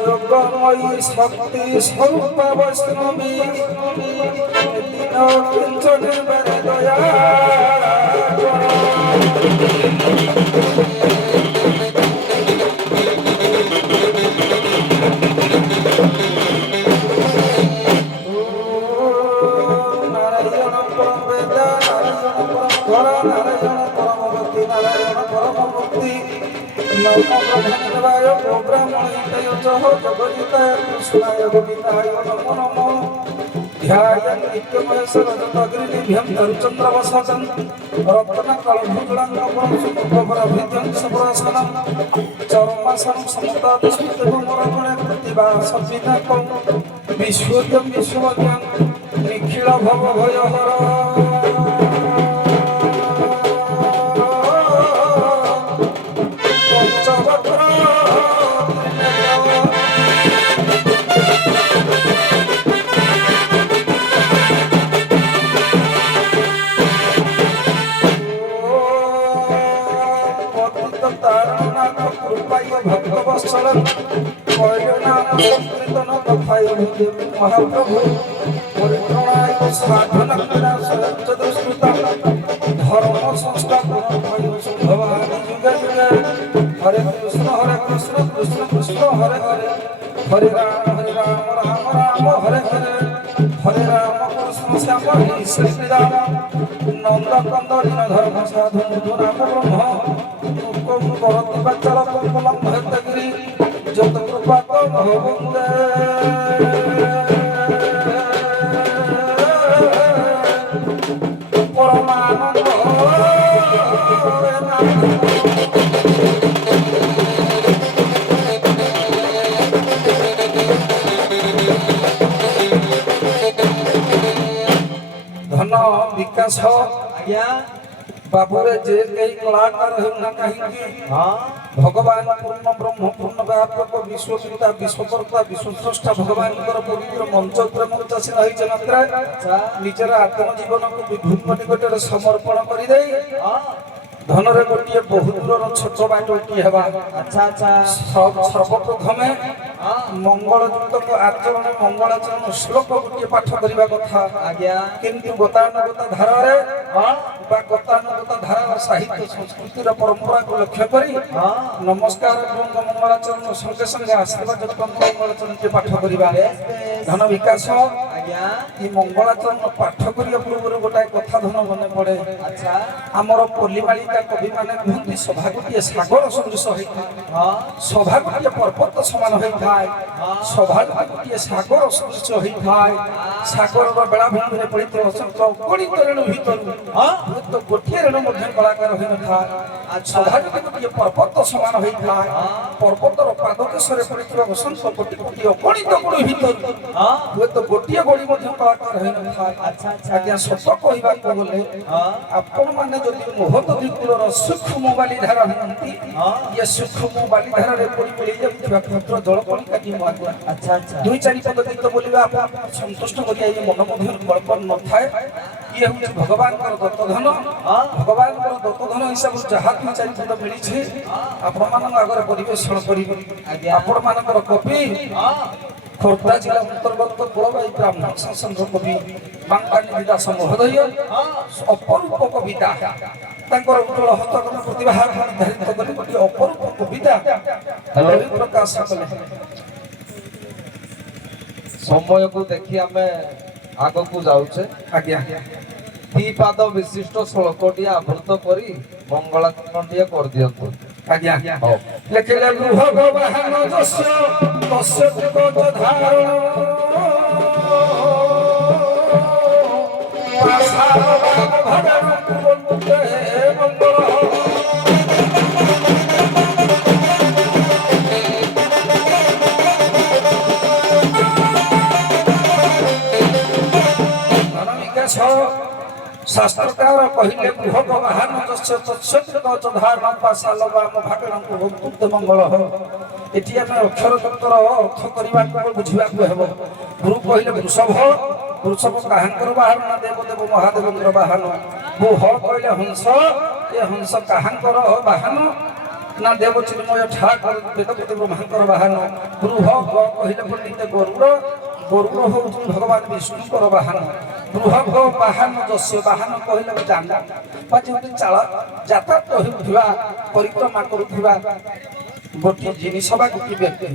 যোগময়ী শক্তি স্বরূপ বৈষ্ণবী দিন কিঞ্চনের বেড়ে দয়া নারায়ণ পরম বেদা নারায়ণ পরম ধরা নারায়ণ পরম ভক্তি নারায়ণ পরম মুক্তি নমো ব্রাহ্মণিতায় জগজিতায় কৃষ্ণায় গোবিন্দায় নমো নমো ধ্যায়न् নিত্যময় সরজতগ্রিনিভ্যং তরুচন্দ্রবসতং রত্নকলভূষণং সুখবরভিদ্যং সপ্রসনং চর্মাসनं সমতাদস্মিতমরগণে কৃতিবাসবিনাকং বিশ্বদ্যং বিশ্বজ্ঞং নিখিল ভবভয়হর মহাপ্রভু পরিত্রাণায় সাধন ধর্ম সংস্থাপন যুগে যুগে হরে কৃষ্ণ কৃষ্ণ কৃষ্ণ হরে হরে হরে রাম রাম রাম হরে হরে হরে রাম কৃষ্ণ শ্যাম শ্রী রাম নন্দ কন্দ ধর্ম সাধু রাম ব্রহ্ম করতি বাচল কল্পলম ভক্তগিরি যত কৃপা ভবন্দে পরমানন্দ धन विकास ଆଜ୍ଞା बाबूरे जे कई कलाकार होना कहीं ହଁ भगवान पूर्ण ब्रह्म पूर्ण व्यापक विश्वपिता विश्वकर्ता विश्वस्रष्टा भगवान पवित्र मंच मंचासीन होती मात्र निजर आत्मजीवन को विभू निकट समर्पण कर धनरे गोटे बहुत दूर छोट बाटोटी हेबा ଆଚ୍ଛା ଆଚ୍ଛା सर्वप्रथमे मंगलयुक्त को आचरण मंगलाचरण श्लोक गोटे पाठ करने कथा ଆଜ୍ଞା किंतु गतानुगत धारा ହଁ गतानुगत धारा साहित्य संस्कृतिर परंपरा को लक्ष्य करी ହଁ नमस्कार एवं मंगलाचरण संगे संगे आशीर्वाद मंगलाचरण के पाठ करवा धन विकास ଆଜ୍ଞା ये मंगलाचरण पाठ करिया पूर्व गोटाए कथा धन मन पड़े ଆଚ୍ଛା आमर पल्लीमालिका कवि माने कहते सभा गोटे सागर सदृश होता ହଁ सभा गोटे पर्वत समान होता है सभा गोटे सागर सदृश होता है सागर बेलाभूमि पड़ी गणित ऋण भीतर ହଁ तो गोटे ऋण कलाकार होता सभा गोटे पर्वत समान होता है पर्वतर पाददेशे पड़ी बसंत कोटि कोटि अगणित गुणी भीतर ହଁ हुए तो गोटे गड़ी कलाकार होता ଆଚ୍ଛା ଆଚ୍ଛା आज्ञा सत कहवा गले ହଁ आपण मैंने जदि मोहत द्विकुलर सूक्ष्म बालीधारा हमें ये सूक्ष्म बालीधारा पड़ी पड़ी जाऊँ क्षुद्र जलकणिका की आज्ञा ଆଚ୍ଛା ଆଚ୍ଛା दुई चार पद गीत बोलिए आप संतुष्ट करिए ये मन मध्य गल्प न थाए ये हूँ भगवान दत्त धन भगवान दत्त धन हिसाब से जहाँ दुई चार पद मिली आपण मान आगे परिवेषण करी आपण मानकर कवि खोर्धा जिला अंतर्गत कुलबाई ब्राह्मण संसंघ कवि बांकानी विदास महोदय अपरूप कविता उज्ज्वल हस्तगत प्रतिभा निर्धारित कले गोटे अपरूप कविता प्रकाश कले समय को देखी आमे आग को जाऊचे आज्ञा दी पाद विशिष्ट श्लोकटी आवृत करी मंगलाचरणटीए कर दियंतु आज्ञा लेखिले भगवान जस्य तस्य धारण पासार भगवान कुवन्ते मंगल शास्त्रकार कहले भगवान जस्य तस्य धारण पासाल वाम भागण कुवन्ते मंगल एटी आम अक्षर तत्वर अर्थ करने बुझा हेब गुरु कहले वृषभ वृषभ काहांकर बाहन ना देवदेव महादेवेंद्र बाहन वो ह कहले हंस ये हंस काहांकर बाहन ना देव चिन्मय ठाकुर वेदपति ब्रह्मांकर बाहन गुरु ह कहले पंडित गरुड़ गरुड़ हूँ भगवान विष्णुकर बाहन बृह बाहन जस्य बाहन कहले जाना चाल यातायात होता परिक्रमा करुवा गोटे जिनिस बा गोटे व्यक्ति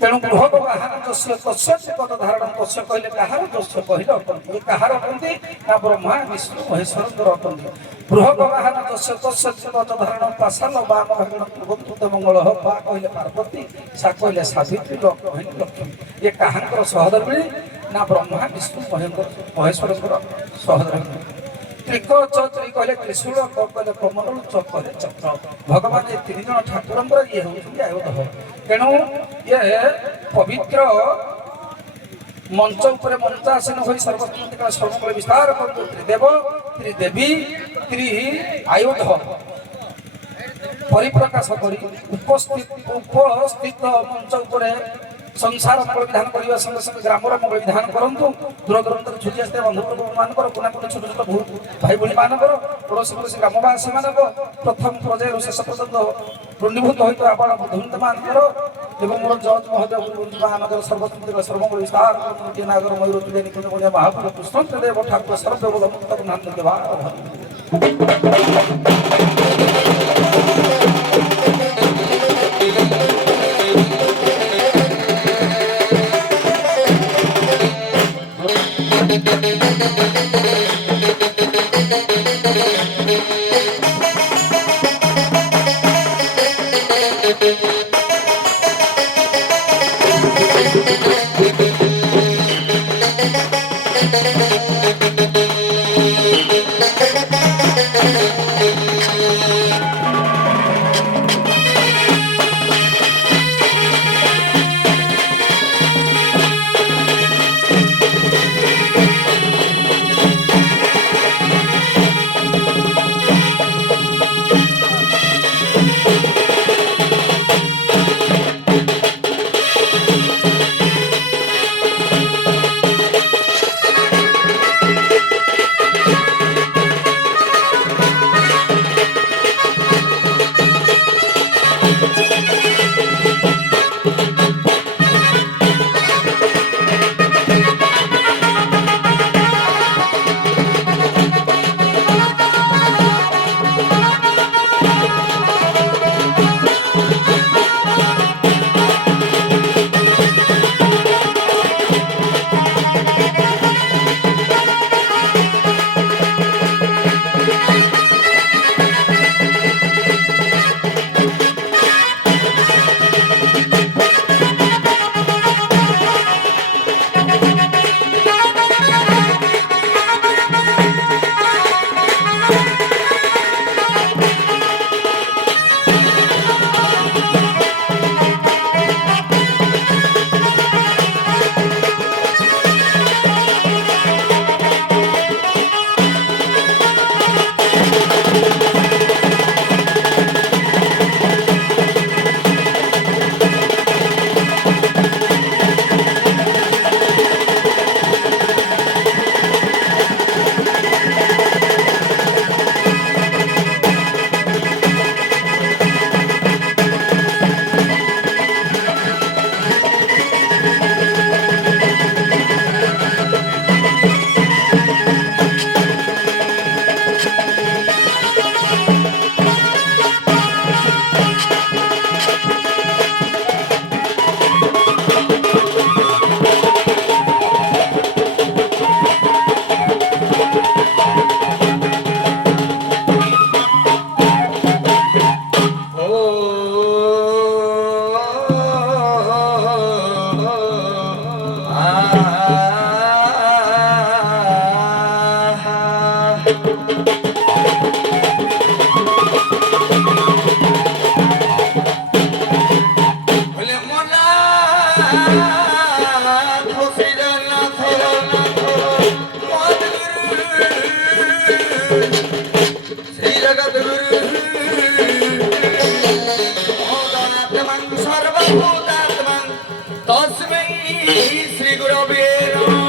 तेणु गृह बाहन जस्य तस्य धारण तस्य कहले कहार जस्य कहले अटंती कहार अटंती ना ब्रह्मा विष्णु महेश्वर अटंती गृह बाहन जस्य तस्य धारण पासाल वाम भागण कुवन्ते मंगल बा कहले पार्वती सा कहले सावित्री कहले लक्ष्मी ये कहांकर सहधर्मिणी ना ब्रह्मा विष्णु महेश्वर सहधर्मिणी त्रिक त्री कहले त्रिशूल कहले कमल कहले चक्र भगवान ये तीन जन ठाकुर ये हूँ आयुध तेणु ये पवित्र मंच उपर मंचासीन हो सर्वस्व सर्वमंगल विस्तार कर त्रिदेव त्रिदेवी त्रि आयुध परिप्रकाश कर उपस्थित मंच उपर संसार मंगल विधान करने संगे संगे ग्रामर मंगल विधान करूँ दूर दूरांत छुटी आसते बंधुवर्ग मानकर पुना पुना छोट छोट भाई भाई मानकर पड़ोशी पड़ोशी ग्रामवासी मान प्रथम पर्यायर शेष पर्यटन पूर्णीभूत होता आप धुंद मानकर एवं मोर जज महोदय महानगर सर्वस्व सर्वमंगल विस्तार नागर मयूर तुले निकुंज महापुर कृष्ण देव ठाकुर सर्वबल मुक्त नाम देवा শ্রী গুরবে নমঃ।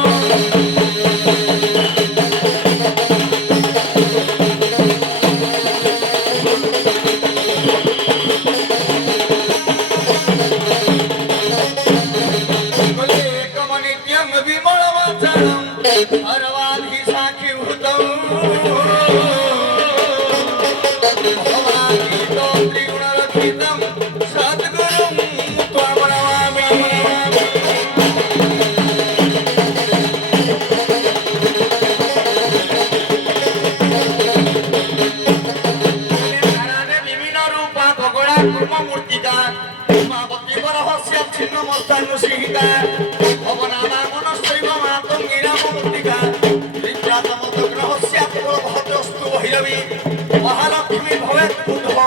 মহালক্ষ্মী ভবে উদ্ধব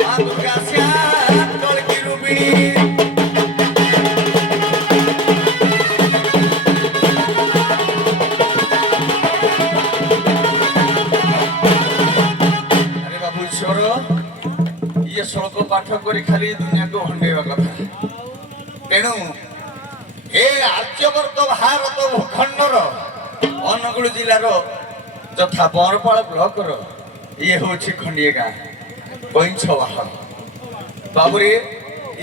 মা দুর্গা শ্যাম কলকি রূপিণী। আরে বাবু ଈଶ୍ୱର ଇଏ ଶ୍ଳୋକ ପାଠ କରି ଖାଲି ଦୁନିଆକୁ ହଣ୍ଡେଇବା କଥା। ତେଣୁ ଏ ଆର୍ଯ୍ୟବର୍ତ୍ତ ଭାରତ ଭୂଖଣ୍ଡର ଅନୁଗୁଳ ଜିଲ୍ଲାର ଯଥା ବରପାଳ ବ୍ଲକର ଇଏ ହଉଛି ଖଣ୍ଡିଏ ଗାଁ କଇଁଛବାହାଳ। ବାବୁରେ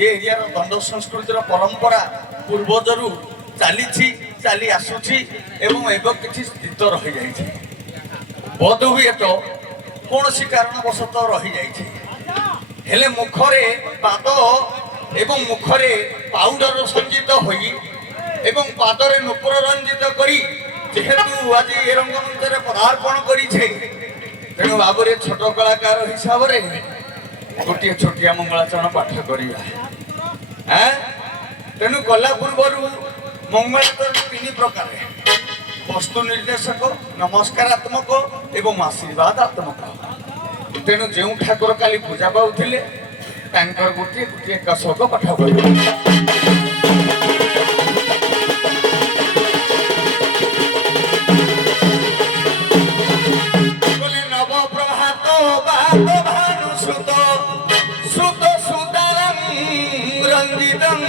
ଏ ଏରିଆର ଦଣ୍ଡ ସଂସ୍କୃତିର ପରମ୍ପରା ପୂର୍ବଜରୁ ଚାଲିଛି ଚାଲି ଆସୁଛି ଏବଂ ଏବେ କିଛି ସ୍ଥିତ ରହିଯାଇଛି। ବୋଧ ହୁଏ ତ କୌଣସି କାରଣବଶତଃ ରହିଯାଇଛି। ହେଲେ ମୁଖରେ ପାଦ ଏବଂ ମୁଖରେ ପାଉଡର ସଞ୍ଜିତ ହୋଇ ଏବଂ ପାଦରେ ନୂପୁର ରଞ୍ଜିତ କରି ଯେହେତୁ ଆଜି ଏ ରଙ୍ଗମଞ୍ଚରେ ପଦାର୍ପଣ କରିଛେ, ତେଣୁ ବାବୁରେ ଛୋଟ କଳାକାର ହିସାବରେ ଗୋଟିଏ ଛୋଟିଆ ମଙ୍ଗଳାଚରଣ ପାଠ କରିବା। ତେଣୁ ଗଲା ପୂର୍ବରୁ ମଙ୍ଗଳାଚରଣ 3 ପ୍ରକାର ବସ୍ତୁ ନିର୍ଦ୍ଦେଶକ, ନମସ୍କାରାତ୍ମକ ଏବଂ ଆଶୀର୍ବାଦାତ୍ମକ। ତେଣୁ ଯେଉଁ ଠାକୁର କାଲି ପୂଜା ପାଉଥିଲେ ତାଙ୍କର ଗୋଟିଏ ଗୋଟିଏ ଏକ ଶ୍ଲୋକ ପାଠ କରିବେ। ନବପ୍ରଭାତ ବାଦ ଭାନୁ ଶ୍ରୁତ ଶ୍ରୁତ ସୁତାରଂ ରଞ୍ଜିତଂ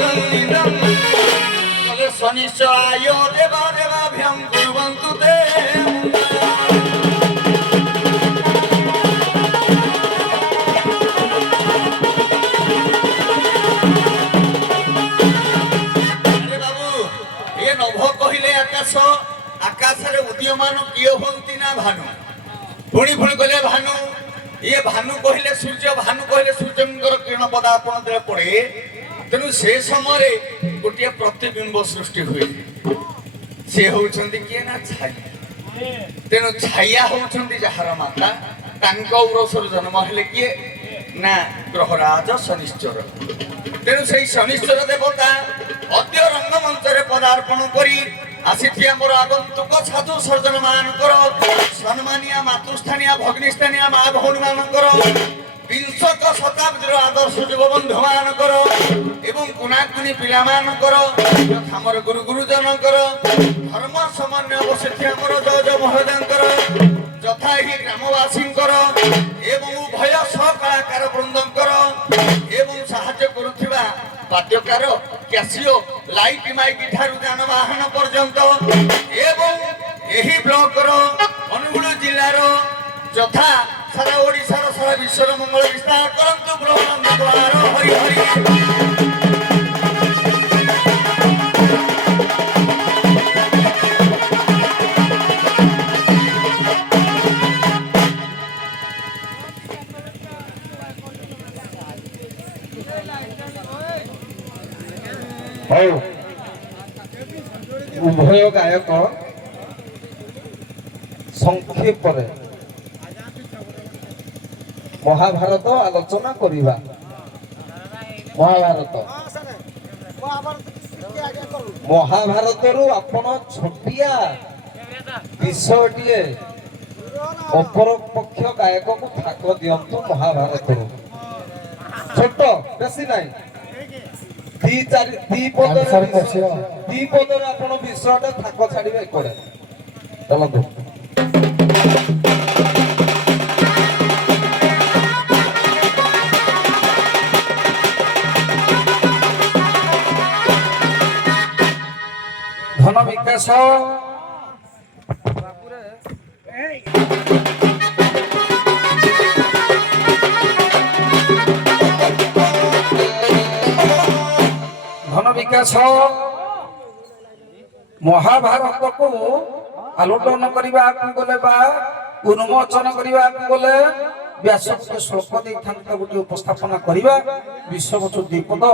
ଶନିଶ୍ଚରାୟ ଦେବ ଦେବାଭ୍ୟାଂ କୁର୍ବନ୍ତୁ ତେ। ଆରେ ବାବୁ, ଏ ନଭ କହିଲେ ଆକାଶ, ଆକାଶରେ ଉଦୀୟମାନ କିଏ ହୁଅନ୍ତି ନା ଭାନୁ। ପୁଣି କହିଲେ ଭାନୁ, ଇଏ ଭାନୁ କହିଲେ ସୂର୍ଯ୍ୟ, ଭାନୁ କହିଲେ ସୂର୍ଯ୍ୟଙ୍କର କିରଣ ପଦାର୍ପଣ ଦେଲେ ପଡ଼େ। ତେଣୁ ସେ ସମୟରେ ଗୋଟିଏ ପ୍ରତିବିମ୍ବ ସୃଷ୍ଟି ହୁଏ। ସେ ହେଉଛନ୍ତି କିଏ ନା ଛାୟା। ତେଣୁ ଛାୟା ହେଉଛନ୍ତି ଯାହାର ମାତା। ତାଙ୍କ ଔରସରୁ ଜନ୍ମ ହେଲେ କିଏ ନା ଗ୍ରହରାଜ ଶନିଶ୍ଚର। ତେଣୁ ସେଇ ଶନିଶ୍ଚର ଦେବତା ଅଦ୍ୟ ରଙ୍ଗମଞ୍ଚରେ ପଦାର୍ପଣ କରି ଆସିଥିବା ମୋର ଆଗନ୍ତୁକ ସାଧୁ ସର୍ଜନ ମାନଙ୍କର, ସମ୍ମାନିଆ ମାତୃସ୍ଥାନୀୟ ଭଗ୍ନିସ୍ଥାନୀୟ ମା ଭଉଣୀ ମାନଙ୍କର, ବିଂଶତ ଶତାବ୍ଦୀର ଆଦର୍ଶ ଯୁବବନ୍ଧୁ ମାନଙ୍କର ଏବଂ କୁଣାକୁଣି ପିଲାମାନଙ୍କର, ଆମର ଗୁରୁ ଗୁରୁଜନଙ୍କର, ଧର୍ମ ସମନ୍ୱୟ ବସିଥିବା ଆମର ଜଜ ମହୋଦୟଙ୍କର, ଯଥା ଏହି ଗ୍ରାମବାସୀଙ୍କର ଏବଂ ଉଭୟ ସହକଳାକାର ବୃନ୍ଦଙ୍କର ଏବଂ ସାହାଯ୍ୟ କରୁଥିବା ବାଦ୍ୟକାର, କ୍ୟାସିଓ, ଲାଇଟ୍ ମାଇକ୍ ଠାରୁ ଯାନବାହନ ପର୍ଯ୍ୟନ୍ତ ଏବଂ ଏହି ବ୍ଲକର ଅନୁଗୁଳ ଜିଲ୍ଲାର ଯଥା ସାରା ଓଡ଼ିଶାର ସାରା ବିଶ୍ୱର ମଙ୍ଗଳ ବିସ୍ତାର କରନ୍ତୁ। ବ୍ରହ୍ମାଣ୍ଡ ଦ୍ୱାର ହରି ହରି। ହଉ, ଉଭୟ ଗାୟକ ସଂକ୍ଷେପରେ ମହାଭାରତ ଆଲୋଚନା କରିବା। ମହାଭାରତରୁ ଆପଣ ଛୋଟିଆ ବିଷୟଟିଏ ଅପର ପକ୍ଷ ଗାୟକକୁ ଥାକ ଦିଅନ୍ତୁ। ମହାଭାରତରୁ ଛୋଟ, ବେଶୀ ନାହିଁ, ଦି ପଦରେ ଆପଣ ବିଷୟଟା ଥାକ ଛାଡ଼ିବେ ଏକଡେ। ଚାଲନ୍ତୁ। ଧନ ବିକାଶ ମହାଭାରତକୁ ଆଲୋଟନ କରିବାକୁ ଗଲେ ବା ଉନ୍ମୋଚନ କରିବାକୁ ଗଲେ ବ୍ୟାସଙ୍କୁ ଶ୍ଲୋକ ଦେଇଥାନ୍ତି, ଗୋଟିଏ ଉପସ୍ଥାପନା କରିବା। ବିଶ୍ୱବଚୁ ଦ୍ୱିପଦ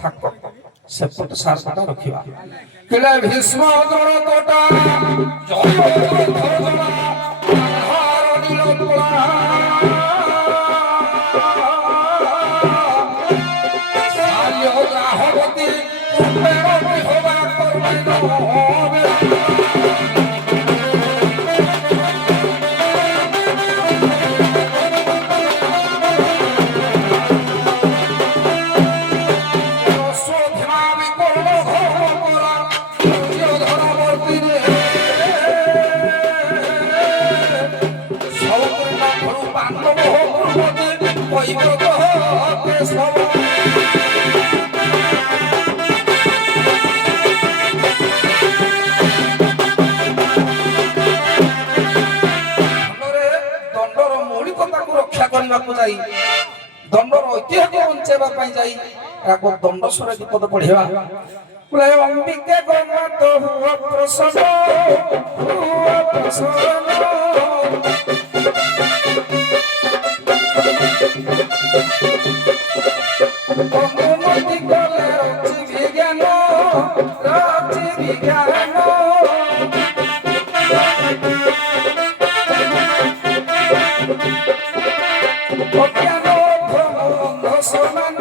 ଥାକ ସେପଟେ ସାରଟା ରଖିବା। କିଳେ ଭୀଷ୍ମ ଦ୍ରୋଣ ତୋଟା ଜୟ ଧରଜଣା ଆହାର ନୀଳ ତୁଳା ସାଲ୍ୟ ରାହବତୀ କୁମ୍ଭେର ବିହବା କର୍ମେନ କରିବାକୁ ଯାଇ ଦଣ୍ଡର ଐତିହ୍ୟକୁ ବଞ୍ଚାଇବା ପାଇଁ ଯାଇ ଏହାକୁ ଦଣ୍ଡସ୍ୱର ବିପଦ ପଢିବା। ଅମ୍ବିକେ ଗମାତ ହୁଅ ପ୍ରସନ୍ନ ହୁଅ ପ୍ରସନ୍ନ ଅନୁମତି କଲେ ରଚି ବିଜ୍ଞାନ অজ্ঞান অন্ধ সমান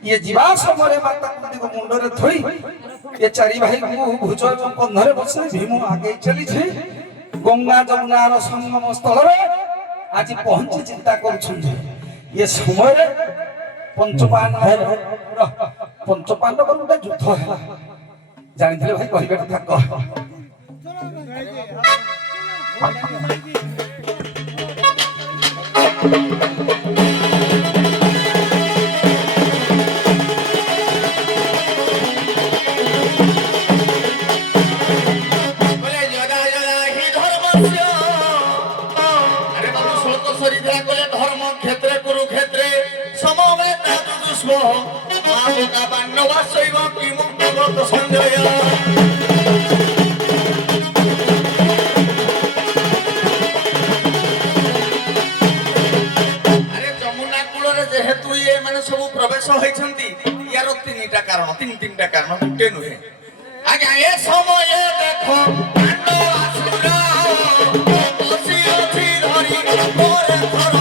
ଇଏ ଯିବା ସମୟରେ ମାତା କୁନ୍ତୀକୁ ମୁଣ୍ଡରେ ଥୋଇ ଏ ଚାରି ଭାଇଙ୍କୁ ଭୁଜ ଏବଂ କନ୍ଧରେ ବସାଇ ଭୀମ ଆଗେଇ ଚାଲିଛି ଗଙ୍ଗା ଯମୁନାର ସଙ୍ଗମ ସ୍ଥଳରେ ଆଜି ପହଞ୍ଚି ଚିନ୍ତା କରୁଛନ୍ତି ଏ ସମୟରେ ପଞ୍ଚପାଣ୍ଡବର ଗୋଟେ ଯୁଦ୍ଧ ହେଲା ଜାଣିଥିଲେ ଭାଇ କହିବା କଥା କହ ধর্ম ক্ষেত্রে কুরুক্ষেত্রে সমবেত দুষ্প মামুকা পাণ্ডবা শৈব কি মুক্ত সঞ্জয় আরে যমুনা কূଳରେ যেহেতু ইয়ে মানে সব প্রবেশ হয়েছেন ইয়ার তিনটা কারণ তিনটা কারণ দুটে নুহে আজ্ঞা এ সময়ে দেখো পাণ্ডবাসুর বসি অছি ধরি পরে ধর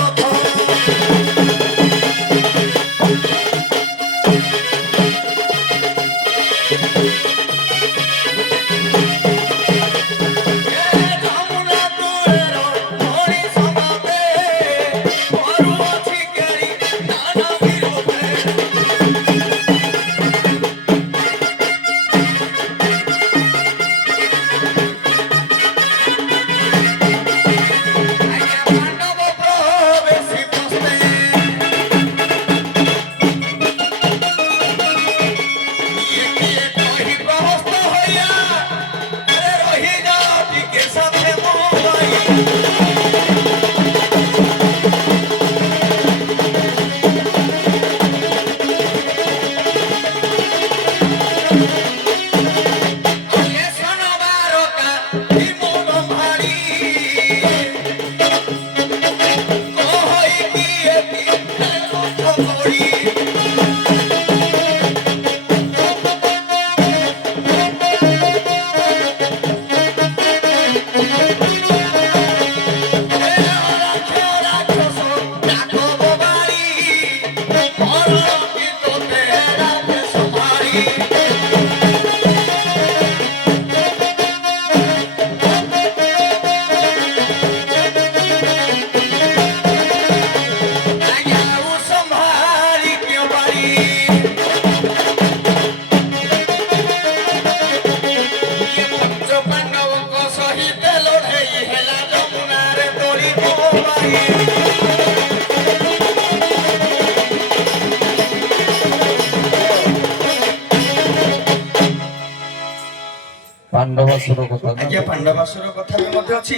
ପାଣ୍ଡବାସୁର କଥା ଆଜ୍ଞା ପାଣ୍ଡବାସୁର କଥା ବି ମଧ୍ୟ ଅଛି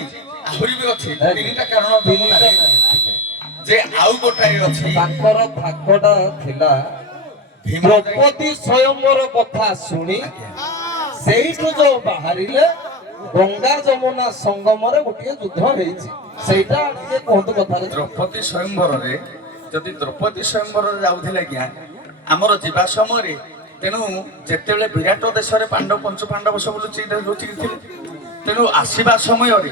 ଆହୁରି ବି ଅଛି ତିନିଟା କାରଣ ଯେ ଆଉ ଗୋଟାଏ ଅଛି ତାଙ୍କର ଭାଗଟା ଥିଲା ଦ୍ରୌପଦୀ ସ୍ୱୟଂବର କଥା ଶୁଣି ସେଇଠୁ ଯୋଉ ବାହାରିଲେ ଗଙ୍ଗା ଯମୁନା ସଙ୍ଗମରେ ଗୋଟିଏ ଯୁଦ୍ଧ ହେଇଛି ସେଇଟା ଟିକେ କୁହନ୍ତୁ କଥାରେ ଦ୍ରୌପଦୀ ସ୍ୱୟଂବରରେ ଯଦି ଦ୍ରୌପଦୀ ସ୍ୱୟଂବରରେ ଯାଉଥିଲେ ଆଜ୍ଞା ଆମର ଯିବା ସମୟରେ ତେଣୁ ଯେତେବେଳେ ବିରାଟ ଦେଶରେ ପଞ୍ଚପାଣ୍ଡବ ସବୁ ଲୁଚିଥିଲେ ତେଣୁ ଆସିବା ସମୟରେ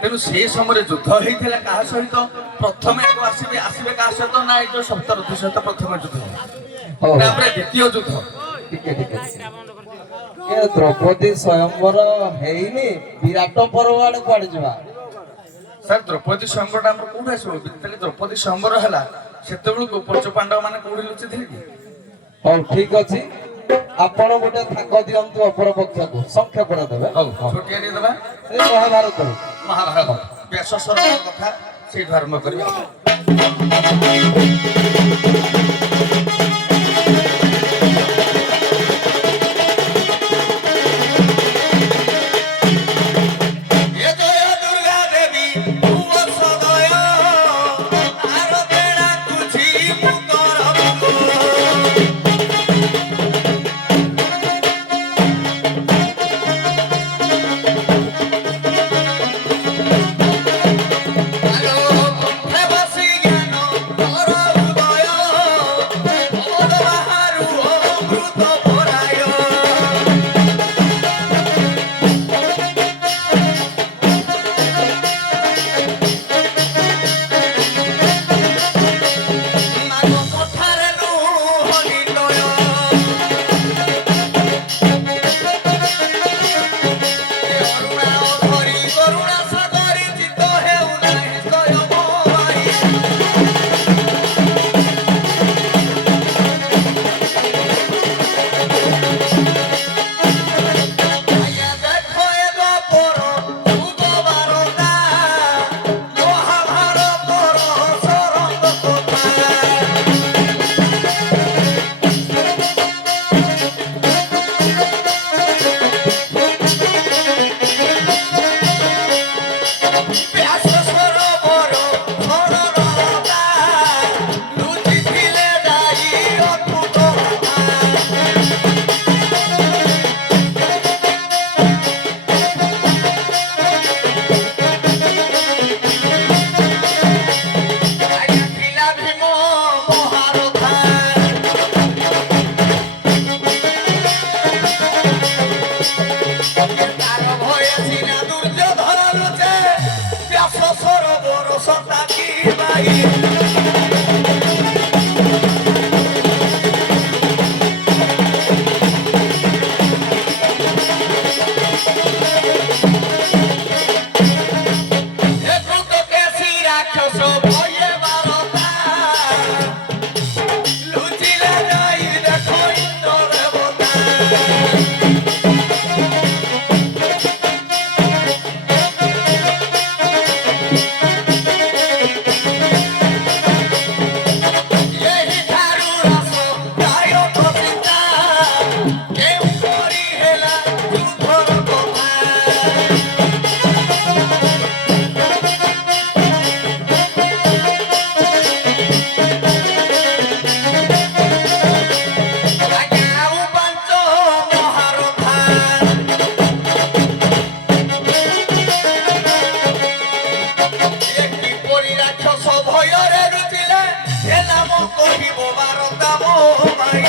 ତେଣୁ ସେ ସମୟରେ ଯୁଦ୍ଧ ହେଇଥିଲା କାହା ସହିତ ପ୍ରଥମେ ଆସିବେ କାହା ସହିତ ନା ଏଇ ଯୋଉ ସପ୍ତରଥୀ ସହିତ ପ୍ରଥମେ ଯୁଦ୍ଧ ତାପରେ ଦ୍ୱିତୀୟ ଯୁଦ୍ଧ ଟିକେ ଦ୍ରୌପଦୀ ସ୍ୱୟଂବର ହେଇନି ବିରାଟ ପର୍ବ ଆଡେ କୁଆଡେ ଯିବା ସାର୍ ଦ୍ରୌପଦୀ ସ୍ୱୟଂବରଟା ଆମର କୋଉଠି ଆସିବ ଯେତେବେଳେ ଦ୍ରୌପଦୀ ସ୍ୱୟଂବର ହେଲା ସେତେବେଳକୁ ପଞ୍ଚପାଣ୍ଡବ ମାନେ କୋଉଠି ଲୁଚିଥିଲେ କି ହଉ ଠିକ ଅଛି ଆପଣ ଗୋଟେ ଥାକ ଦିଅନ୍ତୁ ଅପର ପକ୍ଷକୁ ସଂକ୍ଷେପଣ ଦେବେ ଛୋଟିଆ ଦେଇଦେବା ମହାଭାରତରୁ ମହାଭାରତ ବ୍ୟାସ ସରକାର କଥା ସେଇଠୁ ଆରମ୍ଭ କରିବା দাম মাই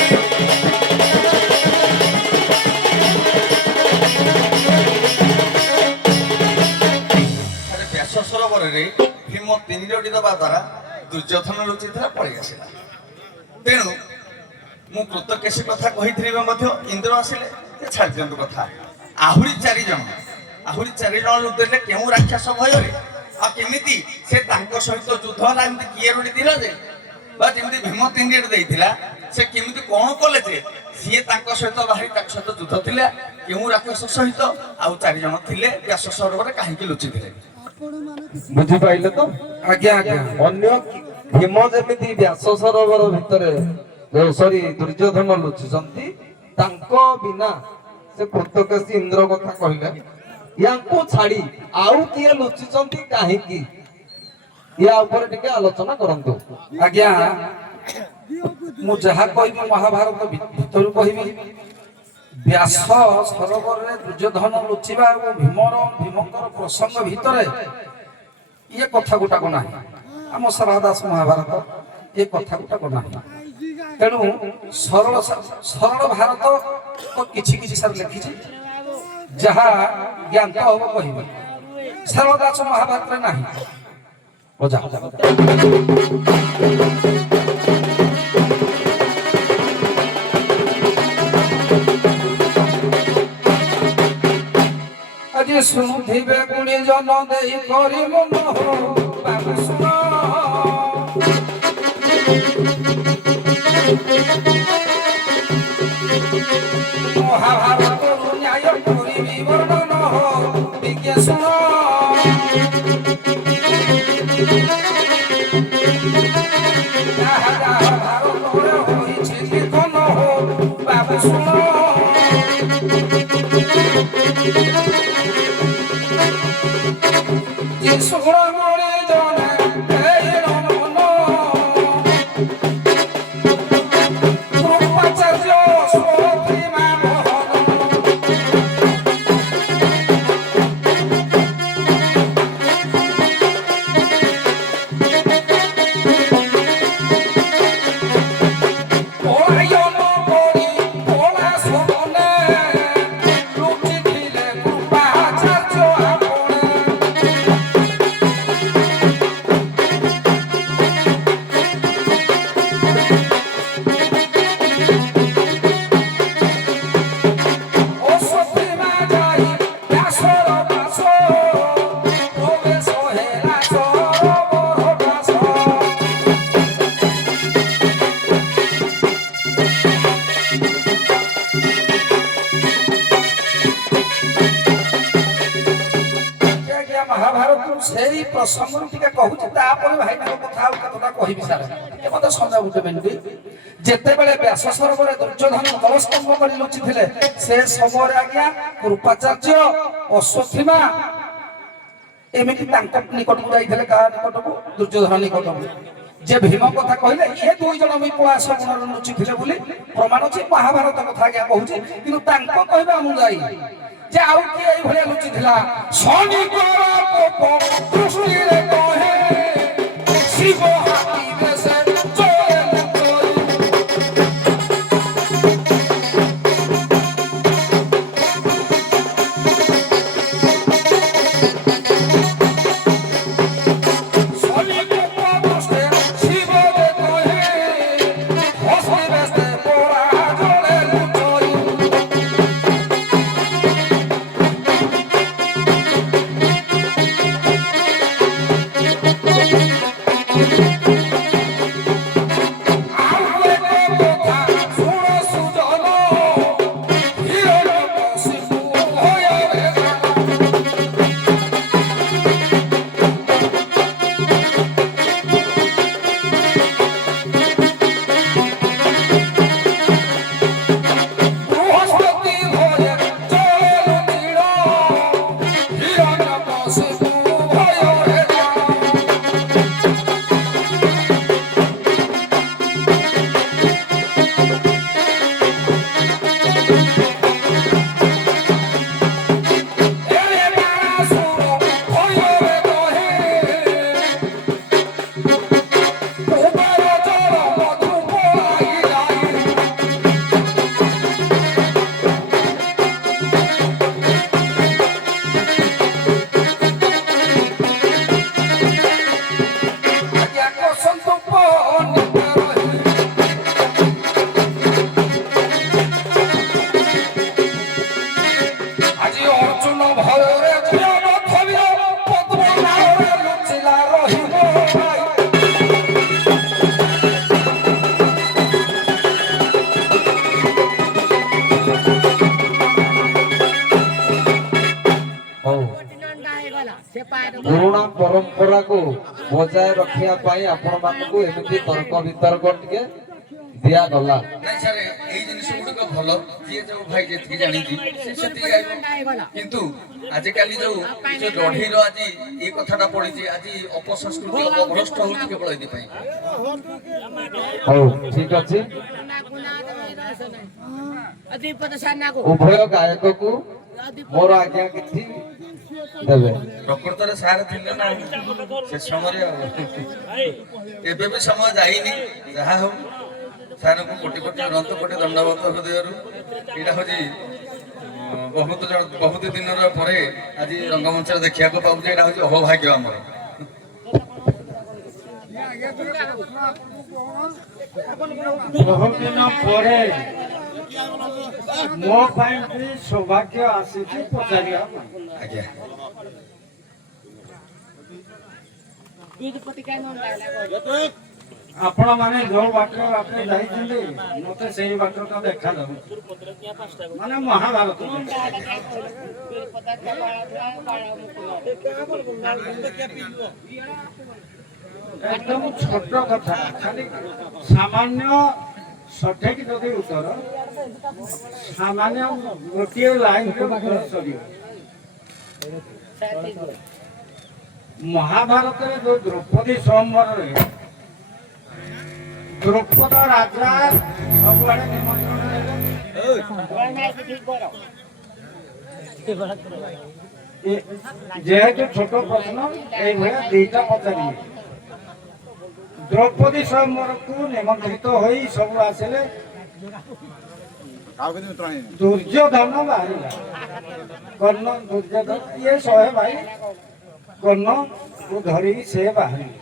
ବ୍ୟାସ ସରୋବରରେ ଭୀମ ତିନିଟି ଦେବା ଦ୍ୱାରା ଦୁର୍ଯ୍ୟୋଧନ ଲୁଚିଥିଲା ପଳେଇ ଆସିଲା। ତେଣୁ ମୁଁ କୃତକେଶୀ କଥା କହିଥିଲି ମଧ୍ୟ ଇନ୍ଦ୍ର ଆସିଲେ ଛାଡ଼ି ଦିଅନ୍ତୁ କଥା। ଆହୁରି ଚାରିଜଣ ଲୁଟିଲେ କେଉଁ ରାକ୍ଷସ ଭୟରେ ଆଉ କେମିତି ସେ ତାଙ୍କ ସହିତ ଯୁଦ୍ଧ ହେଲା। ଏମିତି କିଏ ଲୁଟିଥିଲା ଯେ ବା ଯେମିତି ଭୀମ ତିନିଟି ଦେଇଥିଲା ସେ କେମିତି କଣ କଲେ ଯେ ସିଏ ତାଙ୍କ ସହିତ ବାହାରି ତାଙ୍କ ସହିତ ଯୁଦ୍ଧ ଥିଲା କେଉଁ ରାକ୍ଷସ ସହିତ ଆଉ ଚାରିଜଣ ଥିଲେ ବ୍ୟାସ ସରୋବରରେ କାହିଁକି ଲୁଚିଥିଲେ? ବୁଝିପାରିଲେ ତ? ଆଜ୍ଞା ଆଜ୍ଞା ଅନ୍ୟ ଭୀମ ଯେମିତି ବ୍ୟାସ ସରୋବର ଭିତରେ ସରି ଦୁର୍ଯ୍ୟୋଧନ ଲୁଚିଛନ୍ତି ତାଙ୍କ ବିନା ସେ କୃତକେଶୀ ଇନ୍ଦ୍ର କଥା କହିଲେ ୟାଙ୍କୁ ଛାଡି ଆଉ କିଏ ଲୁଚିଛନ୍ତି କାହିଁକି ୟା ଉପରେ ଟିକେ ଆଲୋଚନା କରନ୍ତୁ। ଆଜ୍ଞା ମୁଁ ଯାହା କହିବି ମହାଭାରତ ଭିତରୁ କହିବି। ବ୍ୟାସ ସରୋବରରେ ଦୁର୍ଯ୍ୟୋଧନ ଲୁଚିବା ଏବଂ ଭୀମଙ୍କର ପ୍ରସଙ୍ଗ ଭିତରେ ଇଏ କଥା ଗୋଟାକ ନାହିଁ। ଆମ ଶାରଳା ଦାସ ମହାଭାରତ ଏ କଥା ଗୋଟାକ ନାହିଁ। ତେଣୁ ସରଳ ଭାରତ କିଛି କିଛି ସାର୍ ଲେଖିଛି ଯାହା ଜ୍ଞାତ ହବ କହିବି। ଶାରଳା ଦାସ ମହାଭାରତରେ ନାହିଁ। ବଜା আজ শুধিবে গুণী জন দেই করি মন বাবু শুন মহাভারত ন্যায় করিবি বর্ণন বিজ্ঞ শুন ভারতরে হইছে লিখন বাবু শুন সুরমণি জনে এই রমন কৃপাচার্য সতীমা মোহন পরায়ণ করি পড়া শোনে লুচিছিলে কৃপাচার্য আপনে মহাভারত সেই প্রসঙ্গ টিকে কহুছি তারপরে ভাই কথা আর কতটা কহিবি স্যার টিকে মতে সময় দেবেন যেতেবেলে ব্যাস সরোবরে দুর্যোধন দলস্তম্ভ করে লুচিଥିଲେ সে সময় আজ্ঞা কৃপাচার্য অশ্বত্থিমা এমিতি তাঙ্ক নিকটକୁ ଯାଇଥିଲେ কাহা নিকটକୁ দুর্যোধন নিকটକୁ যে ভীম কথা কহিলে এ দুই জন আমি পলাশ বনের লুচিଥିଲେ ବୋଲି প্রমাণ ଅଛି মহাভারত কথা আজ্ঞা কହୁଛି কিন্তু তাঙ্ক কহিবা অনুযায়ী যে আউ কি এই ভলিয়া লুচিଥିଲା শনি কোপ দৃষ্টিরে কহে শিব হাতি দেশে জয় লুচই শনি কোপ দৃষ্টি শিব রে কহে হসি বেশে পোড়া জলে লুচই ପରମ୍ପରାକୁ ବଜାୟ ରଖିବା ପାଇଁ ଆପଣମାନଙ୍କୁ ଏମିତି ତର୍କ ବିତର୍କ ଟିକେ ଦିଆଗଲା। ନାଇଁ ସାର୍ ଏଇ ଜିନିଷ ଗୁଡ଼ିକ ଭଲ ଯିଏ ଯୋଉ ଭାଇ ଯେତିକି ଜାଣିଛି ସେ ସେତିକି ଗାଇବ କିନ୍ତୁ ଆଜିକାଲି ଯୋଉ ଲଢ଼େଇର ଆଜି ଏ କଥାଟା ପଡିଛି ଆଜି ଅପସଂସ୍କୃତି ଅପଭ୍ରଷ୍ଟ ହଉଛି କେବଳ ଏଥିପାଇଁ। ହଉ ଠିକ ଅଛି। ଉଭୟ ଗାୟକକୁ ମୋର ଆଜ୍ଞା କିଛି ଦେବେ। ପ୍ରକୃତରେ ସାର୍ ଥିଲେ ନା ସେ ସମୟରେ ଏବେ ବି ସମୟ ଯାଇନି ଯାହା ହଉ ସାର୍ଙ୍କୁ କୋଟି କୋଟି ଅନନ୍ତ କୋଟି ଦଣ୍ଡବତ ହୃଦୟରୁ ଏଇଟା ହଉଛି ବହୁତ ଦିନର ପରେ ଆଜି ରଙ୍ଗମଞ୍ଚରେ ଦେଖିବାକୁ ପାଉଛୁ ଏଇଟା ହଉଛି ଅହଭାଗ୍ୟ ଆମର। ବହୁତ ଦିନ ପରେ ମୋ ପାଇଁ ବି ସୌଭାଗ୍ୟ ଆସିଛି ପଚାରିବା ପାଇଁ। ଆଜ୍ଞା ଆପଣ ମାନେ ଯୋଉ ବାଟରେ ଆପଣ ଯାଇଛନ୍ତି ମତେ ସେଇ ବାଟଟା ଦେଖାଯାଉଛି ମାନେ ମହାଭାରତ একদম ছোট কথা খালি সামান্য সঠিক যদি উত্তর সামান্য গোটিয়ে লাইন উত্তর সরিব মহাভারতের যে দ্রৌপদী স্বয়ম্বরে দ্রৌপদ রাজা ସବୁଆଡେ ନିମନ୍ତ୍ରଣ ଦେଲେ যেহেতু ছোট প্রশ্ন এইভাবে দুইটা পচারিবে দ্রৌপদী স্বয়ম্বরକୁ নিমন্ত্রিত হই ସବୁ ଆସିଲେ ଦୁର୍ଯ୍ୟୋଧନ ବାହାରିଲା କର୍ଣ୍ଣ ଦୁର୍ଯ୍ୟୋଧନ ଇଏ 100 ଭାଇ କର୍ଣ୍ଣକୁ ଧରିକି ସେ ବାହାରିଲେ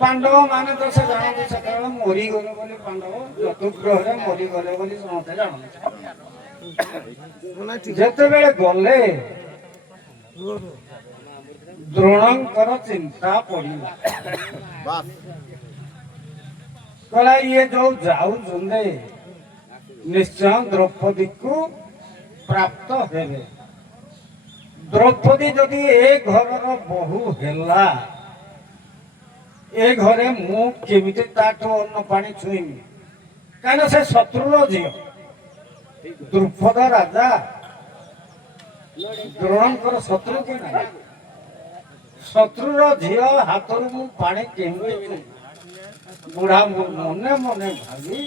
ପାଣ୍ଡବ ମାନେ ତ ସେ ଜାଣନ୍ତି ସେତେବେଳେ ମରିଗଲେ ବୋଲି ପାଣ୍ଡବ ଚତୁର୍ଗ୍ରହରେ ମରିଗଲେ ବୋଲି ସମସ୍ତେ ଜାଣନ୍ତି ଯେତେବେଳେ ଗଲେ ଦ୍ରୋଣଙ୍କର ଚିନ୍ତା ପଡ଼ିଲା କହିଲା ଇଏ ଯୋଉ ଯାଉଛନ୍ତି ନିଶ୍ଚୟ ଦ୍ରୌପଦୀକୁ ପ୍ରାପ୍ତ ହେବେ ଦ୍ରୌପଦୀ ଯଦି ଏ ଘରର ବୋହୂ ହେଲା ଏ ଘରେ ମୁଁ କେମିତି ତାଠୁ ଅନ୍ନ ପାଣି ଛୁଇଁବି କାହିଁକିନା ସେ ଶତ୍ରୁର ଝିଅ ଦ୍ରୁପଦ ରାଜା ଦ୍ରୋଣଙ୍କର ଶତ୍ରୁ କି ନାହିଁ ଶତ୍ରୁର ଝିଅ ହାତରୁ ମୁଁ ପାଣି କେମିତି ବୁଢ଼ା ମନେ ମନେ ଭାବି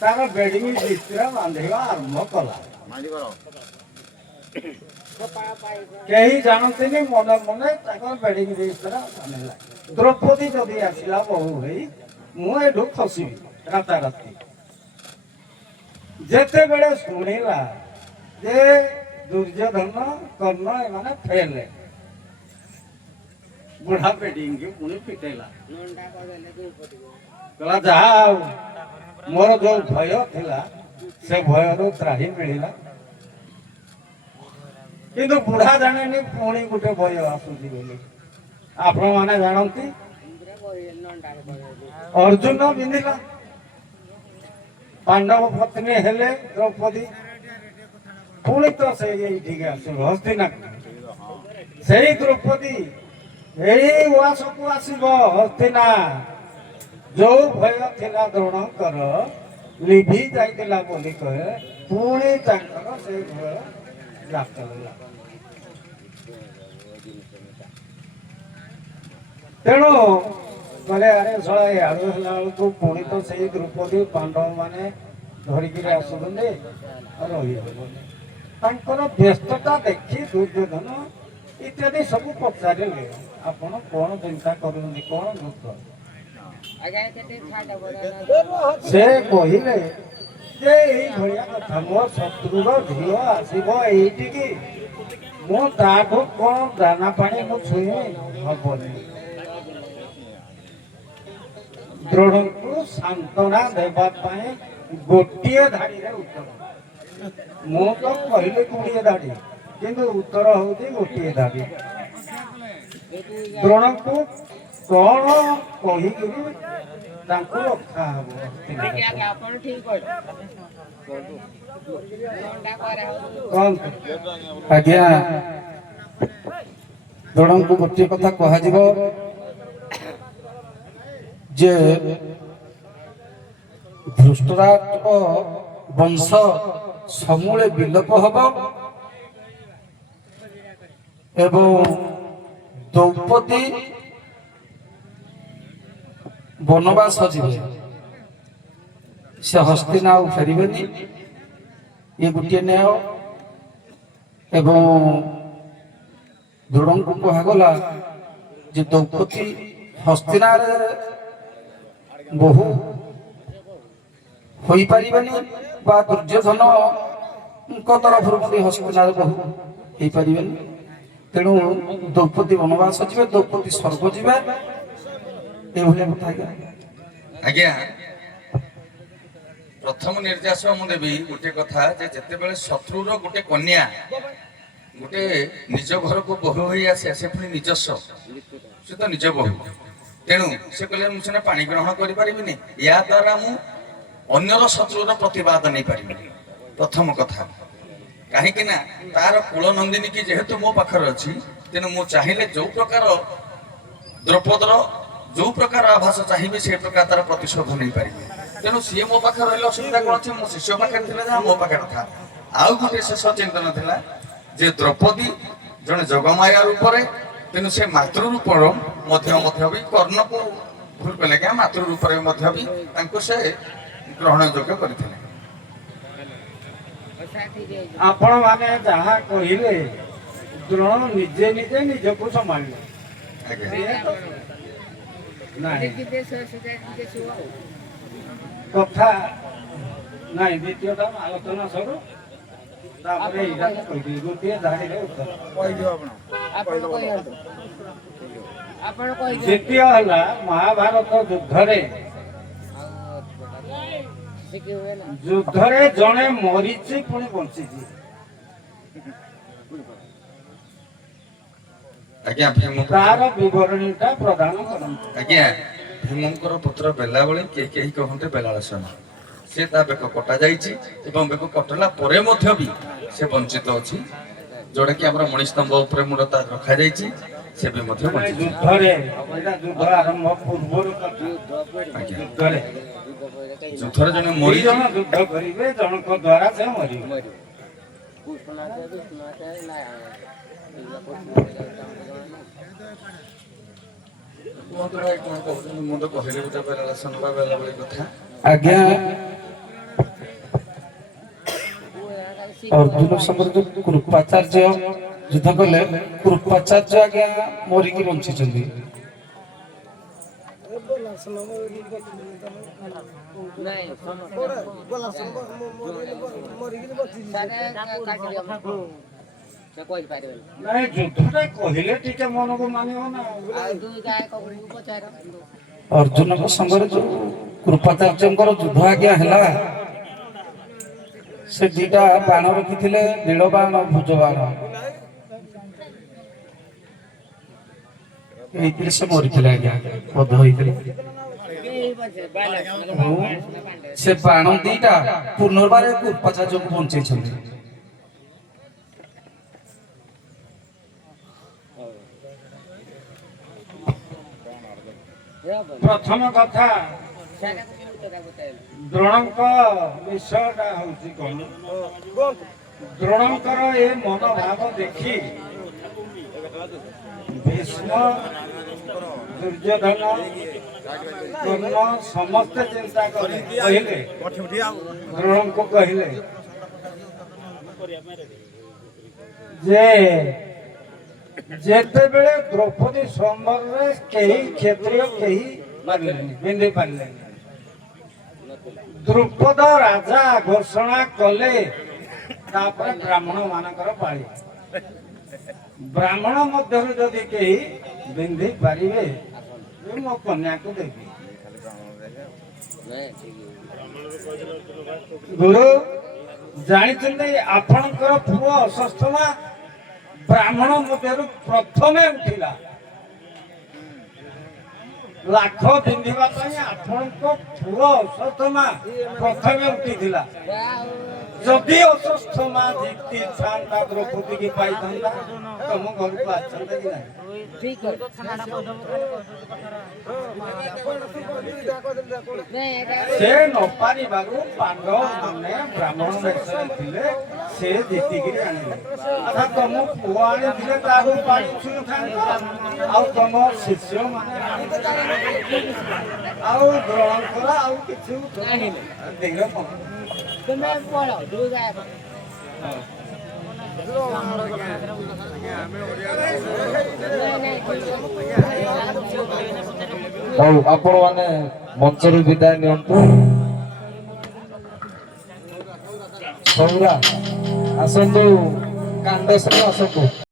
ତାର ବେଡିଂ ଭିତରେ ବାନ୍ଧିବା ଆରମ୍ଭ କଲା କେହି ଜାଣନ୍ତିନି ମନେ ମନେ ତାଙ୍କ ବେଡିଂ ଭିତରେ ବାନ୍ଧିଲା ଦ୍ରୌପଦୀ ଯଦି ଆସିଲା ବୋହୂ ହେଇ ମୁଁ ଏଠୁ ଖସିବି ରାତାରାତି ଯେତେବେଳେ ଶୁଣିଲା ଯେ ଦୁର୍ଯ୍ୟୋଧନ କର୍ଣ୍ଣ ଏମାନେ ଫେରିଲେ ବୁଢା ବେଡିଂକି ପୁଣି ପିଟେଇଲା କହିଲା ଯାହା ଆଉ ମୋର ଯୋଉ ଭୟ ଥିଲା ସେ ଭୟରୁ ତ୍ରାହି ମିଳିଲା କିନ୍ତୁ ବୁଢା ଜାଣେନି ପୁଣି ଗୋଟେ ଭୟ ଆସୁଛି ବୋଲି ଆପଣ ମାନେ ଜାଣନ୍ତି ଅର୍ଜୁନ ପିନ୍ଧିଲା ପାଣ୍ଡବ ପତ୍ନୀ ହେଲେ ଦ୍ରୌପଦୀ ପୁଣି ତ ସେଇ ଏଇଠିକି ଆସିବ ହସ୍ତିନାକୁ ସେଇ ଦ୍ରୌପଦୀ ଏଇ ଉଆସକୁ ଆସିବ ହସ୍ତିନା ଯୋଉ ଭୟ ଥିଲା ଦ୍ରୋଣଙ୍କର ଲିଭି ଯାଇଥିଲା ବୋଲି କହେ ପୁଣି ତାଙ୍କର ସେଇ ଭୟ ଜାତ ହେଲା ତେଣୁ କହିଲେ ଆରେ ଶଳା ଆଳୁ ହେଲା ବେଳକୁ ପୁଣି ତ ସେଇ ଦ୍ରୌପଦୀ ପାଣ୍ଡବ ମାନେ ଧରିକିରି ଆସୁଛନ୍ତି ରହିହବନି ତାଙ୍କର ବ୍ୟସ୍ତତା ଦେଖି ଦୁର୍ଯ୍ୟୋଧନ ଇତ୍ୟାଦି ସବୁ ପଚାରିଲେ ଆପଣ କଣ ଚିନ୍ତା କରୁଛନ୍ତି କଣ ଦୁଃଖ ସେ କହିଲେ ଯେ ଏଇ ଭଳିଆ କଥା ମୋ ଶତ୍ରୁର ଝିଅ ଆସିବ ଏଇଠିକି ମୁଁ ତାଠୁ କଣ ଦାନା ପାଣି ମୁଁ ଛୁଇଁବି ହବନି ଦ୍ରୋଣଙ୍କୁ ସାନ୍ତ୍ୱନା ଦେବା ପାଇଁ ଗୋଟିଏ ଧାଡିରେ ଉତ୍ତର ମୁଁ ତ କହିଲି 20 ଧାଡି କିନ୍ତୁ ଉତ୍ତର ହଉଛି ଗୋଟିଏ ଧାଡି ଦ୍ରୋଣଙ୍କୁ କଣ କହିକିରି ତାଙ୍କୁ ରଖା ହବ ଆଜ୍ଞା ଦ୍ରୋଣଙ୍କୁ ଗୋଟିଏ କଥା କୁହାଯିବ ଯେ ଧୃଷ୍ଟରାଷ୍ଟ୍ରଙ୍କ ବଂଶ ସମୂଳେ ବିଲୋପ ହେବ ଏବଂ ଦ୍ରୌପଦୀ ବନବାସ ଯିବେ, ସେ ହସ୍ତିନା ଆଉ ଫେରିବେନି। ଇଏ ଗୋଟିଏ ନ୍ୟାୟ। ଏବଂ ଦ୍ରୋଣଙ୍କୁ କୁହାଗଲା ଯେ ଦ୍ରୌପଦୀ ହସ୍ତିନାରେ ବହୁ ହୋଇପାରିବେନି ବା ଦୁର୍ଯ୍ୟୋଧନଙ୍କ ତରଫରୁ ବି ହସ୍ତିନାରେ ବହୁ ହେଇପାରିବେନି। ତେଣୁ ଦ୍ରୌପଦୀ ବନବାସ ଯିବେ, ଦ୍ରୌପଦୀ ସ୍ୱର୍ଗ ଯିବେ। ଏଇଭଳିଆ କଥା ଆଜ୍ଞା। ପ୍ରଥମ ନିର୍ଦ୍ଦେଶ ମୁଁ ଦେବି ଗୋଟେ କଥା ଯେ ଯେତେବେଳେ ଶତ୍ରୁର ଗୋଟେ କନ୍ୟା ଗୋଟେ ନିଜ ଘରକୁ ବୋହୂ ହୋଇ ଆସେ, ସେ ପୁଣି ନିଜସ୍ୱ, ସେ ତ ନିଜ ବୋହୂ। ତେଣୁ ସେ କହିଲେ ମୁଁ ସିନା ପାଣି ଗ୍ରହଣ କରିପାରିବିନି, ୟା ଦ୍ୱାରା ମୁଁ ଅନ୍ୟର ଶତ୍ରୁର ପ୍ରତିବାଦ ନେଇପାରିବିନି। ପ୍ରଥମ କଥା, କାହିଁକି ନା ତାର କୁଳ ନନ୍ଦିନୀ କି ଯେହେତୁ ମୋ ପାଖରେ ଅଛି, ତେଣୁ ମୁଁ ଚାହିଁଲେ ଯୋଉ ପ୍ରକାର ଦ୍ରୌପଦର ଯୋଉ ପ୍ରକାର ଆଭାସ ଚାହିଁବି ସେ ପ୍ରକାର ତାର ପ୍ରତିଶୋଧ ନେଇପାରିବି। ତେଣୁ ସିଏ ମୋ ପାଖରେ ରହିଲେ ଅସୁବିଧା କଣ ଅଛି? ମୋ ଶିଷ୍ୟ ପାଖରେ ଥିଲା ଯାହା ମୋ ପାଖରେ ଥା। ଆଉ ଗୋଟେ ଶେଷ ଚିନ୍ତନ ଥିଲା ଯେ ଦ୍ରୌପଦୀ ଜଣେ ଯୋଗମାୟା ରୂପରେ, ତେଣୁ ସେ ମାତୃ ରୂପର ମଧ୍ୟ ବି କର୍ଣ୍ଣକୁ ଭୁଲ କଲେ କି ମାତୃ ରୂପରେ ମଧ୍ୟ ବି ତାଙ୍କୁ ସେ ଗ୍ରହଣ ଯୋଗ୍ୟ କରିଥିଲେ। ଆପଣ ମାନେ ଯାହା କହିଲେ ଦ୍ରୋଣ ନିଜେ ନିଜେ ନିଜକୁ ସମ୍ଭାଳିଲେ କଥା ନାଇଁ। ଦ୍ୱିତୀୟଟା ଆଲୋଚନା ସରୁ, ତାପରେ ଏଇଟା କହିବି। ଗୋଟିଏ ଧାଡ଼ିରେ ଉତ୍ତର। ଦ୍ୱିତୀୟ ହେଲା ମହାଭାରତ ଯୁଦ୍ଧରେ ଜଣେ ମରିଛି ପୁଣି ବଞ୍ଚିଛି। ଆଜ୍ଞା ତାର ବିବରଣୀଟା ପ୍ରଦାନ କରନ୍ତୁ। ଆଜ୍ଞା, ଭୀମଙ୍କର ପୁତ୍ର ବେଲାବଳୀ, କେହି କହନ୍ତି ବେଲାଳସେନ, ସେ ତା ବେକ କଟା ଯାଇଛି ଏବଂ ବେକ କଟିଲା ପରେ ମଧ୍ୟ ବି ସେ ବଞ୍ଚିତ ଅଛି, ଯୋଉଟା କି ଆମର ମଣିସ୍ତମ୍ଭ ଉପରେ ମୁଣ୍ଡ ତା ରଖାଯାଇଛି। ସେ ବି ମଧ୍ୟ ଯୁଦ୍ଧରେ ଯୁଦ୍ଧ ଆରମ୍ଭ ପୂର୍ବରୁ ଯୁଦ୍ଧରେ ଜଣେ ଜଣ ଯୁଦ୍ଧ କରିବେ, ଜଣଙ୍କ ଦ୍ୱାରା ସେ ମରିବେ। ମୁଁ ତ କହିଲି ଗୋଟେ ବେଲାଳସେନ ବା ବେଲାବଳୀ କଥା। ଆଜ୍ଞା, ଅର୍ଜୁନ ସମୟରେ ଯୋଉ କୃପାଚାର୍ଯ୍ୟ ଯୁଦ୍ଧ କଲେ, କୃପାଚାର୍ଯ୍ୟ ଆଜ୍ଞା ମରିକି ବଞ୍ଚିଛନ୍ତି। ନାଇଁ ଯୁଦ୍ଧଟା କହିଲେ ଟିକେ ମନକୁ ମାନିବ ନା। ଅର୍ଜୁନଙ୍କ ସମୟରେ ଯୋଉ କୃପାଚାର୍ଯ୍ୟଙ୍କର ଯୁଦ୍ଧ ଆଜ୍ଞା ହେଲା, ସେ ଦିଟା ବାଣ ରଖିଥିଲେ, ନୀଳ ବାଣ, ଭୁଜ ବାଣ। ଏଇଥିରେ ସେ ମରିଥିଲେ ଆଜ୍ଞା, ବଧ ହୋଇଥିଲେ। ସେ ବାଣ ଦିଟା ପୁନର୍ବାର କୃପାଚାର୍ଯ୍ୟକୁ ବଞ୍ଚେଇଛନ୍ତି। ପ୍ରଥମ କଥା, ଦ୍ରୋଣଙ୍କ ବିଷୟଟା ହଉଛି କଣ? ଦ୍ରୋଣଙ୍କର ଏ ମନୋଭାବ ଦେଖି ଭୀଷ୍ମ, ଦୁର୍ଯ୍ୟୋଧନ, କର୍ଣ୍ଣ ସମସ୍ତେ ଚିନ୍ତା କରି କହିଲେ, ଦ୍ରୋଣଙ୍କୁ କହିଲେ ଯେ ଯେତେବେଳେ ଦ୍ରୌପଦୀ ସ୍ୱୟଂବରରେ କେହି କ୍ଷତ୍ରିୟ କେହି ପିନ୍ଧି ପାରିଲେନି, ଦ୍ରୁପଦ ରାଜା ଘୋଷଣା କଲେ, ତାପରେ ବ୍ରାହ୍ମଣ ମାନଙ୍କର ପାଳି। ବ୍ରାହ୍ମଣ ମଧ୍ୟରୁ ଯଦି କେହି ପିନ୍ଧି ପାରିବେ, ମୋ କନ୍ୟାକୁ ଦେବି। ଗୁରୁ ଜାଣିଛନ୍ତି ଆପଣଙ୍କର ପୁଅ ଅଶ୍ୱତ୍ଥାମା ବ୍ରାହ୍ମଣ ମଧ୍ୟରୁ ପ୍ରଥମେ ଉଠିଲା। ଲାଖ ପିନ୍ଧିବା ପାଇଁ ଆପଣଙ୍କ ପୁଅ ଅଶ୍ୱତ୍ଥମା ପ୍ରଥମେ ଉଠିଥିଲା। ଯଦି ଅଶ୍ୱତ୍ଥମା ଜିତି ଥାନ୍ତା ଦ୍ରୌପଦୀକି ପାଇଥାନ୍ତା ତମ ଘରକୁ ଆସିଥାନ୍ତା କି ନାହିଁ? ସେ ନ ପାରିବାରୁ ପାଣ୍ଡବ ମାନେ ବ୍ରାହ୍ମଣ ବେଶରେ ଥିଲେ, ସେ ଜିତିକିରି ଆଣିଲେ। ଆଚ୍ଛା ତମ ପୁଅ ଆଣିଥିଲେ ତାରୁ ପାଣି ଛୁଇଁଥାନ୍ତ, ଆଉ ତମ ଶିଷ୍ୟ ମାନେ ଆଉ ଗ୍ରହଣ କର ଆଉ କିଛି ଦେହ କଣ ହଉ ଆପଣ ମାନେ ମଞ୍ଚରୁ ବିଦାୟ ନିଅନ୍ତୁ। ସୌରା ଆସନ୍ତୁ, କାଣ୍ଡେଶ୍ୱର ଆସନ୍ତୁ।